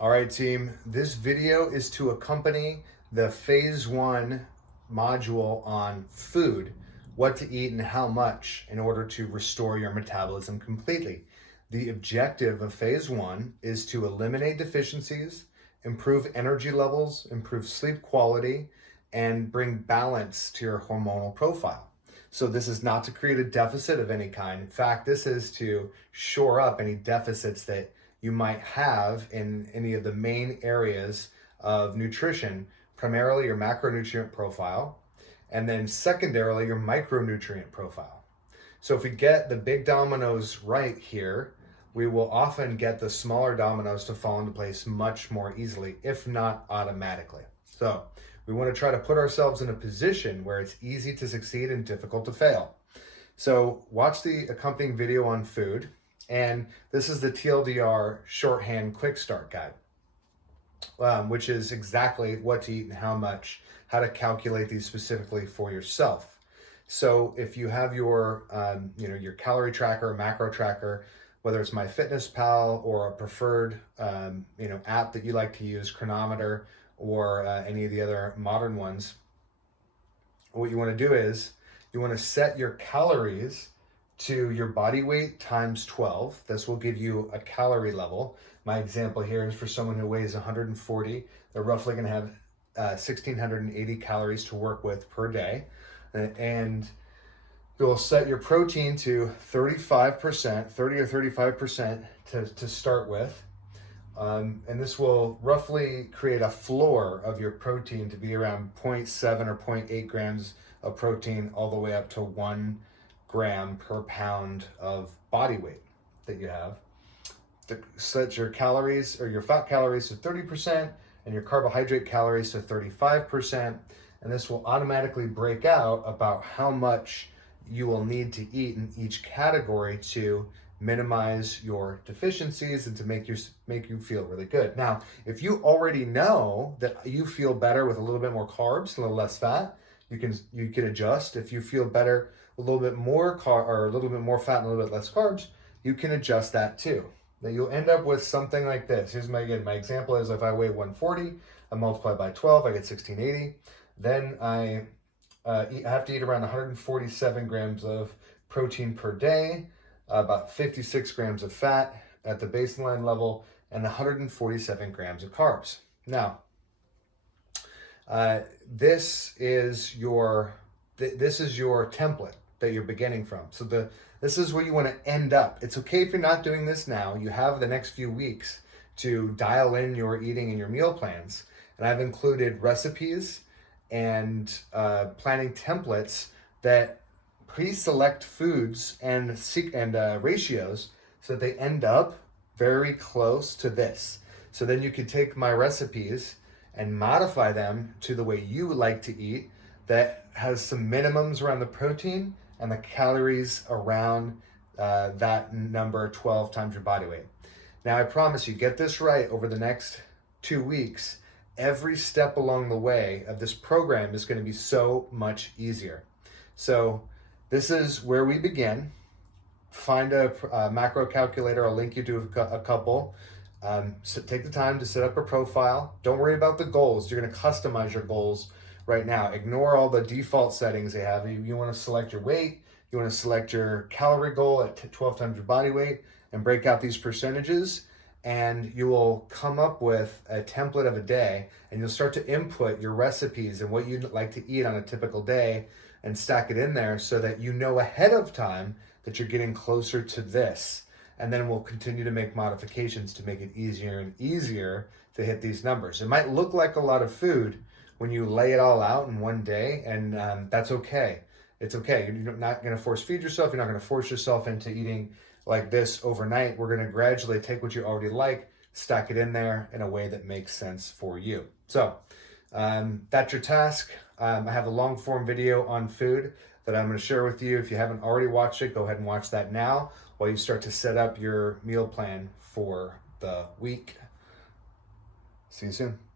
All right, team, this video is to accompany the phase one module on food, what to eat and how much in order to restore your metabolism completely. The objective of phase one is to eliminate deficiencies, improve energy levels, improve sleep quality, and bring balance to your hormonal profile. So this is not to create a deficit of any kind. In fact, this is to shore up any deficits that you might have in any of the main areas of nutrition, primarily your macronutrient profile, and then secondarily your micronutrient profile. So if we get the big dominoes right here, we will often get the smaller dominoes to fall into place much more easily, if not automatically. So we want to try to put ourselves in a position where it's easy to succeed and difficult to fail. So watch the accompanying video on food. And this is the TLDR shorthand quick start guide, which is exactly what to eat and how much, how to calculate these specifically for yourself. So if you have your, your calorie tracker, macro tracker, whether it's MyFitnessPal or a preferred, app that you like to use, Chronometer or any of the other modern ones, what you want to do is you want to set your calories to your body weight times 12. This will give you a calorie level. My example here is for someone who weighs 140. They're roughly going to have 1,680 calories to work with per day. And you'll set your protein to 35%, 30 or 35% to start with. And this will roughly create a floor of your protein to be around 0.7 or 0.8 grams of protein all the way up to 1 gram per pound of body weight that you have. Set your calories or your fat calories to 30% and your carbohydrate calories to 35%. And this will automatically break out about how much you will need to eat in each category to minimize your deficiencies and to make you feel really good. Now, if you already know that you feel better with a little bit more carbs, a little less fat, you can adjust. If you feel better a little bit more or a little bit more fat and a little bit less carbs, you can adjust that too. Now you'll end up with something like this. Here's my example is if I weigh 140, I multiply by 12, I get 1680. Then I have to eat around 147 grams of protein per day, about 56 grams of fat at the baseline level, and 147 grams of carbs. Now, this is your template that you're beginning from. So this is where you want to end up. It's okay if you're not doing this now. You have the next few weeks to dial in your eating and your meal plans. And I've included recipes and planning templates that pre-select foods and ratios so that they end up very close to this. So then you can take my recipes and modify them to the way you like to eat that has some minimums around the protein and the calories around that number 12 times your body weight. Now, I promise you, get this right over the next 2 weeks. Every step along the way of this program is going to be so much easier. So this is where we begin. Find a macro calculator. I'll link you to a couple. So take the time to set up a profile. Don't worry about the goals. You're going to customize your goals right now. Ignore all the default settings they have. You want to select your weight. You want to select your calorie goal at 12 times your body weight and break out these percentages. And you will come up with a template of a day, and you'll start to input your recipes and what you'd like to eat on a typical day and stack it in there so that you know ahead of time that you're getting closer to this. And then we'll continue to make modifications to make it easier and easier to hit these numbers. It might look like a lot of food when you lay it all out in one day, and that's okay. It's okay. You're not going to force feed yourself. You're not going to force yourself into eating like this overnight. We're going to gradually take what you already like, stack it in there in a way that makes sense for you. So that's your task. I have a long form video on food that I'm going to share with you. If you haven't already watched it, go ahead and watch that now while you start to set up your meal plan for the week. See you soon.